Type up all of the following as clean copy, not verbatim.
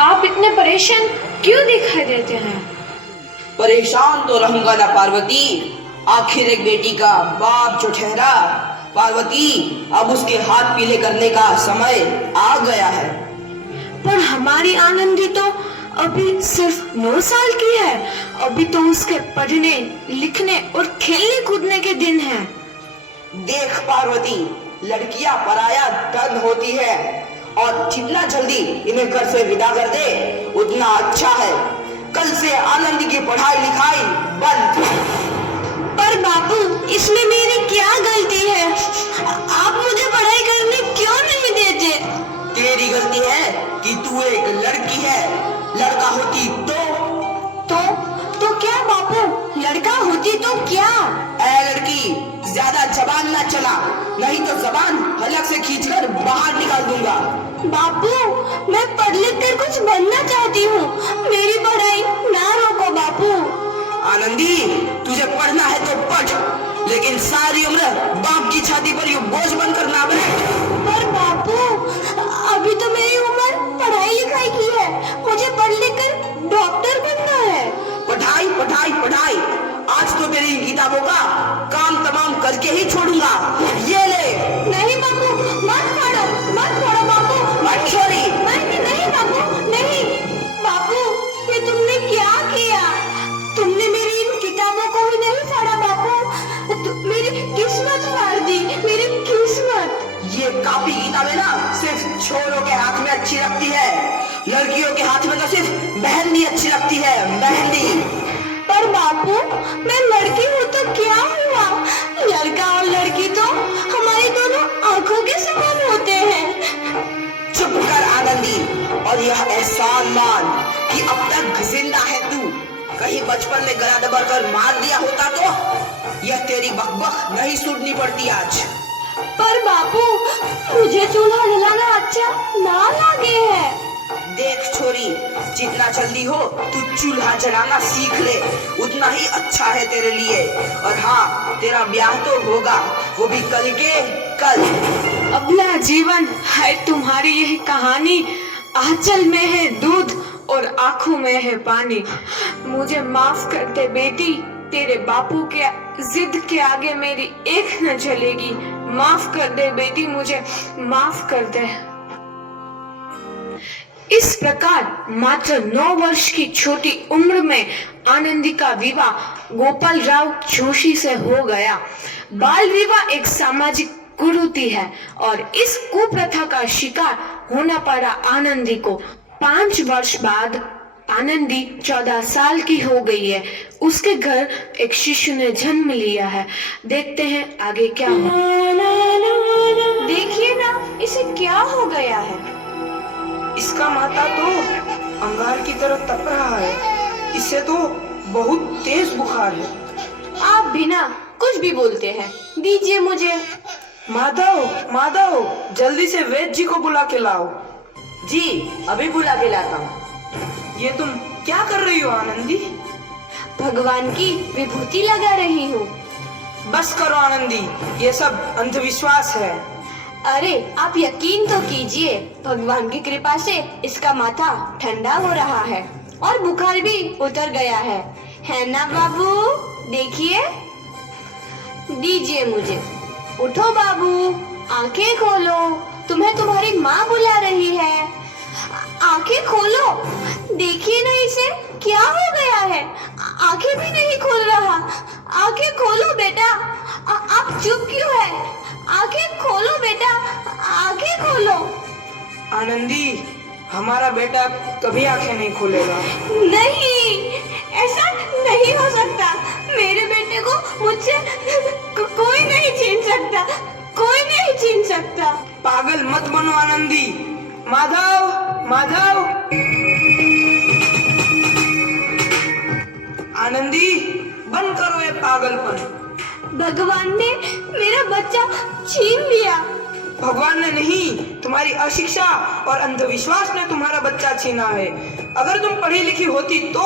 आप इतने परेशान क्यों दिखाई देते हैं? परेशान तो रहूंगा ना पार्वती, आखिर एक बेटी का बाप जो ठहरा। पार्वती, अब उसके हाथ पीले करने का समय आ गया है। पर हमारी आनंदी तो अभी सिर्फ 9 साल की है। अभी तो उसके पढ़ने लिखने और खेलने कूदने के दिन हैं। देख पार्वती, लड़कियां पराया धन होती है और जितना जल्दी इन्हें घर से विदा कर दे उतना अच्छा है। कल से आनंदी की पढ़ाई लिखाई बंद। पर बापू, इसमें मेरी क्या गलती है? आप मुझे पढ़ाई करने क्यों नहीं देते? तेरी गलती है कि तू एक लड़की है। लड़का होती तो क्या बापू? लड़का होती तो क्या? ऐ लड़की, ज्यादा जबान ना चला, नहीं तो जबान हलक से खींचकर बाहर निकाल दूंगा। बापू, मैं पढ़ लिख कर कुछ बनना चाहती हूँ। मेरी पढ़ाई ना रोको बापू। आनंदी, तुझे पढ़ना है तो पढ़, लेकिन सारी उम्र बाप की छाती पर यूं बोझ बनकर ना बैठ। पर बापू, अभी तो मेरी उम्र पढ़ाई लिखाई की है। मुझे पढ़ लिख कर डॉक्टर बनना है। पढ़ाई पढ़ाई पढ़ाई, आज तो तेरी इन किताबों का काम तमाम करके ही छोड़ूंगा। ये ले। नहीं बापू, मत फोड़ो बापू। मत छोड़ी। नहीं बापू, नहीं। बापू, ये तुमने क्या किया? तुमने मेरी इन किताबों को ही नहीं फाड़ा बापू, मेरी किस्मत फाड़ दी, मेरी किस्मत। ये कापी किताबें ना सिर्फ छोरों के हाथ में अच्छी लगती है, लड़कियों के हाथ में तो सिर्फ मेहंदी अच्छी लगती है, मेहंदी। पर बापू, मैं लड़की हूँ तो क्या हुआ? लड़का और लड़की तो हमारी दोनों आंखों के समान होते हैं। चुप कर आनंदी, और यह एहसान मान कि अब तक जिंदा है तू। कहीं बचपन में गला दबाकर मार दिया होता तो यह तेरी बकबक नहीं सुननी पड़ती आज। पर बापू, मुझे चूल्हा जलाना अच्छा ना लगे है। देख छोरी, जितना जल्दी हो तू चूल्हा जलाना सीख ले, उतना ही अच्छा है तेरे लिए। और हाँ, तेरा ब्याह तो होगा, वो भी कल के कल। अगला जीवन है तुम्हारी यही कहानी। आंचल में है दूध और आंखों में है पानी। मुझे माफ कर दे बेटी, तेरे बापू के जिद के आगे मेरी एक न चलेगी। माफ कर दे बेटी, मुझे माफ कर दे। इस प्रकार मात्र 9 वर्ष की छोटी उम्र में आनंदी का विवाह गोपाल राव जोशी से हो गया। बाल विवाह एक सामाजिक कुरीति है और इस कुप्रथा का शिकार होना पड़ा आनंदी को। 5 वर्ष बाद आनंदी 14 साल की हो गई है। उसके घर एक शिशु ने जन्म लिया है। देखते हैं आगे क्या हो। देखिए ना, इसे क्या हो गया है? इसका माथा तो अंगार की तरह तप रहा है। इसे तो बहुत तेज बुखार है। आप बिना कुछ भी बोलते हैं, दीजिए मुझे। माधव, जल्दी से वैद्य जी को बुला के लाओ। जी, अभी बुला के लाता हूँ। ये तुम क्या कर रही हो आनंदी? भगवान की विभूति लगा रही हूँ। बस करो आनंदी, ये सब अंधविश्वास है। अरे आप यकीन तो कीजिए, भगवान की कृपा से इसका माथा ठंडा हो रहा है और बुखार भी उतर गया है ना बाबू? देखिए, दीजिए मुझे। उठो बाबू, आंखें खोलो, तुम्हें तुम्हारी माँ बुला रही है। आंखें खोलो, देखिए ना इसे क्या हो गया है। आंखें भी नहीं खोल रहा। आंखें खोलो बेटा। आप चुप क्यों है? आंखें खोलो बेटा, आंखें खोलो। आनंदी, हमारा बेटा कभी आंखें नहीं खोलेगा। नहीं, ऐसा नहीं हो सकता। मेरे बेटे को मुझसे कोई नहीं छीन सकता, कोई नहीं छीन सकता। पागल मत बनो आनंदी। माधव, आनंदी, बंद करो ये पागलपन। भगवान ने मेरा बच्चा छीन लिया। भगवान ने नहीं, तुम्हारी अशिक्षा और अंधविश्वास ने तुम्हारा बच्चा छीना है। अगर तुम पढ़ी लिखी होती तो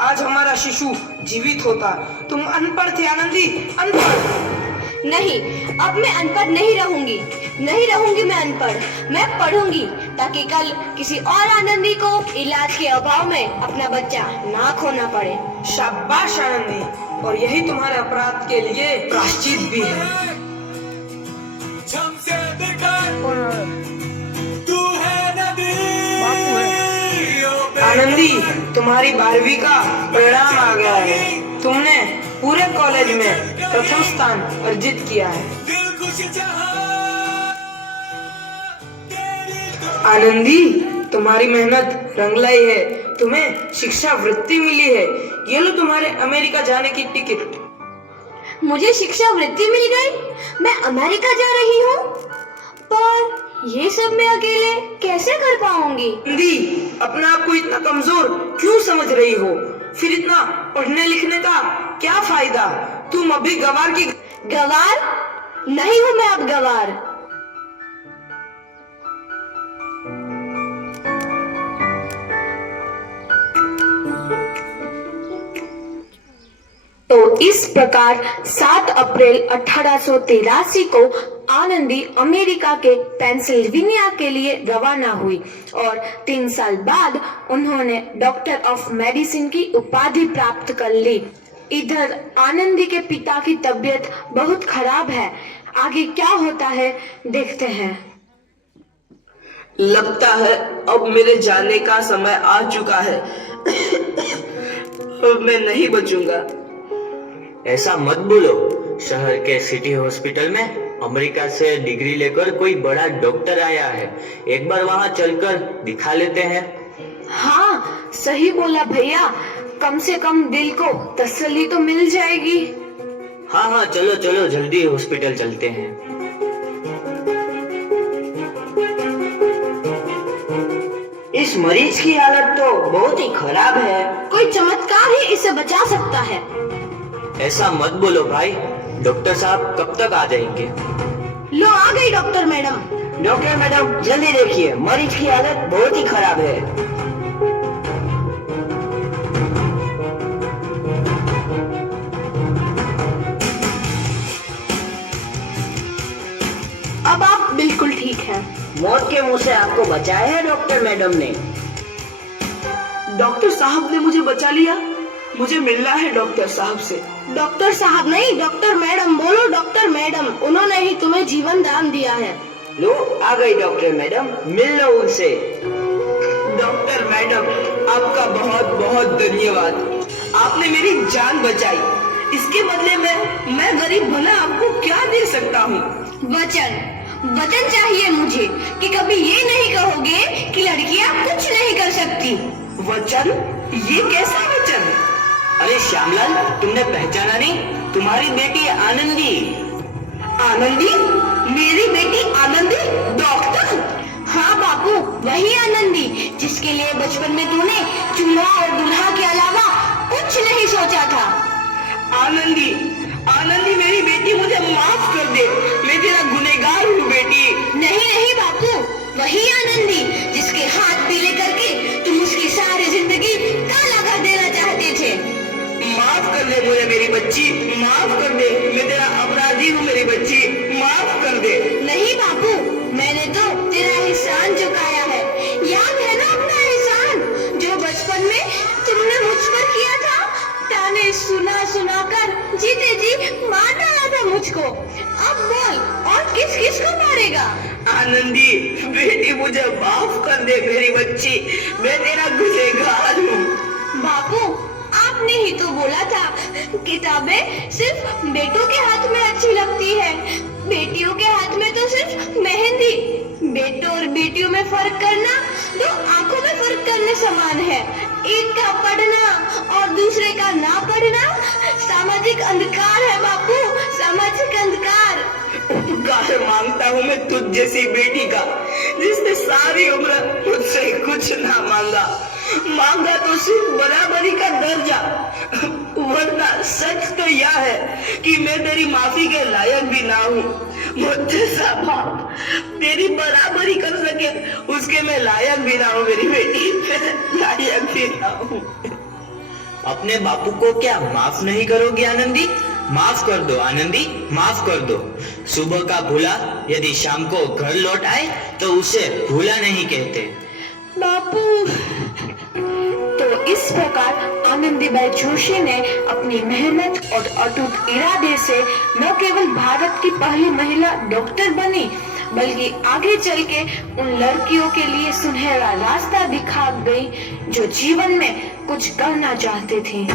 आज हमारा शिशु जीवित होता। तुम अनपढ़ थे आनंदी, अनपढ़। नहीं, अब मैं अनपढ़ नहीं रहूंगी। नहीं रहूंगी मैं अनपढ़। मैं पढ़ूंगी ताकि कल किसी और आनंदी को इलाज के अभाव में अपना बच्चा ना खोना पड़े। शाबाश आनंदी, और यही तुम्हारे अपराध के लिए प्रायश्चित भी है। आनंदी, तुम्हारी 12वीं का परिणाम आ गया है। तुमने पूरे कॉलेज में प्रथम स्थान अर्जित किया है। आनंदी, तुम्हारी मेहनत रंग लाई है। तुम्हें शिक्षा वृत्ति मिली है। ये लो तुम्हारे अमेरिका जाने की टिकट। मुझे शिक्षा वृत्ति मिल गई, मैं अमेरिका जा रही हूँ। पर ये सब मैं अकेले कैसे कर पाऊंगी? आनंदी, अपने आप को इतना कमजोर क्यों समझ रही हो? फिर इतना पढ़ने लिखने का क्या फायदा? तुम अभी गवार की गवार नहीं हूँ मैं अब गवार। तो इस प्रकार 7 अप्रैल 1883 को आनंदी अमेरिका के पेंसिल्वेनिया के लिए रवाना हुई और 3 साल बाद उन्होंने डॉक्टर ऑफ मेडिसिन की उपाधि प्राप्त कर ली। इधर आनंदी के पिता की तबीयत बहुत खराब है। आगे क्या होता है देखते हैं। लगता है अब मेरे जाने का समय आ चुका है। अब मैं नहीं बचूंगा। ऐसा मत बोलो। शहर के सिटी हॉस्पिटल में अमेरिका से डिग्री लेकर कोई बड़ा डॉक्टर आया है। एक बार वहां चलकर दिखा लेते हैं। हाँ, सही बोला भैया। कम से कम दिल को तसल्ली तो मिल जाएगी। हाँ हाँ, चलो चलो जल्दी हॉस्पिटल चलते हैं। इस मरीज की हालत तो बहुत ही खराब है। कोई चमत्कार ही इसे बचा सकता है। ऐसा मत बोलो भाई। डॉक्टर साहब कब तक आ जाएंगे? लो आ गई डॉक्टर मैडम। डॉक्टर मैडम, जल्दी देखिए, मरीज की हालत बहुत ही खराब है। अब आप बिल्कुल ठीक हैं। मौत के मुंह से आपको बचाया है डॉक्टर मैडम ने। डॉक्टर साहब ने मुझे बचा लिया। मुझे मिलना है डॉक्टर साहब से। डॉक्टर साहब नहीं, डॉक्टर मैडम बोलो। डॉक्टर मैडम, उन्होंने ही तुम्हें जीवन दान दिया है। लो आ गई डॉक्टर मैडम, मिल लो उनसे। डॉक्टर मैडम, आपका बहुत बहुत धन्यवाद। आपने मेरी जान बचाई। इसके बदले में मैं गरीब भला आपको क्या दे सकता हूँ? वचन चाहिए मुझे कि कभी ये नहीं कहोगे कि लड़कियां कुछ नहीं कर सकती। वचन? ये कैसा वचन? अरे श्यामलाल, तुमने पहचाना नहीं? तुम्हारी बेटी आनंदी। आनंदी? मेरी बेटी आनंदी डॉक्टर? हाँ बापू, वही आनंदी जिसके लिए बचपन में तूने चूल्हा और दूल्हा के अलावा कुछ नहीं सोचा था। आनंदी, आनंदी मेरी बेटी, मुझे माफ कर दे। मैं तेरा गुनहगार हूँ बेटी। नहीं नहीं बापू, वही आनंदी जिसके हाथ पीले करके तुम उसकी सारी जिंदगी काला कर देना चाहते थे। माफ कर दे मुझे मेरी बच्ची, माफ कर दे। मैं तेरा अपराधी हूँ मेरी बच्ची, माफ कर दे। नहीं बापू, मैंने तो तेरा एहसान चुकाया है। याद है ना अपना एहसान जो बचपन में तुमने मुझ पर किया था? ताने सुना सुना कर जीते जी मार डाला था मुझको। अब बोल, और किस किस को मारेगा? आनंदी बेटी, मुझे माफ कर दे मेरी बच्ची। मैं तेरा गुनहगार हूँ। बापू, आपने ही तो बोला था किताबें सिर्फ बेटों के हाथ में अच्छी लगती है, बेटियों के हाथ में तो सिर्फ मेहंदी। बेटों और बेटियों में फर्क करना दो आंखों में फर्क करने समान है। एक का पढ़ना और दूसरे का ना पढ़ना सामाजिक अंधकार है बापू, सामाजिक अंधकार। उपकार मांगता हूँ मैं तुझ जैसी बेटी का, जिसने सारी उम्र मुझसे कुछ ना मांगा। मांगा तो सिर्फ बराबरी का दर्जा, वरना सच तो यह है कि मैं तेरी माफी के लायक भी ना हूँ। मुझे सब बाप तेरी बराबरी कर सके उसके मैं लायक भी ना हूँ मेरी बेटी, लायक भी ना हूँ। अपने बापू को क्या माफ नहीं करोगी आनंदी? माफ कर दो आनंदी, माफ कर दो। सुबह का भूला यदि शाम को घर लौट आए तो उसे भूला नहीं कहते। बापू। तो इस प्रकार आनंदीबाई जोशी ने अपनी मेहनत और अटूट इरादे से न केवल भारत की पहली महिला डॉक्टर बनी, बल्कि आगे चल के उन लड़कियों के लिए सुनहरा रास्ता दिखा गई जो जीवन में कुछ करना चाहती थी।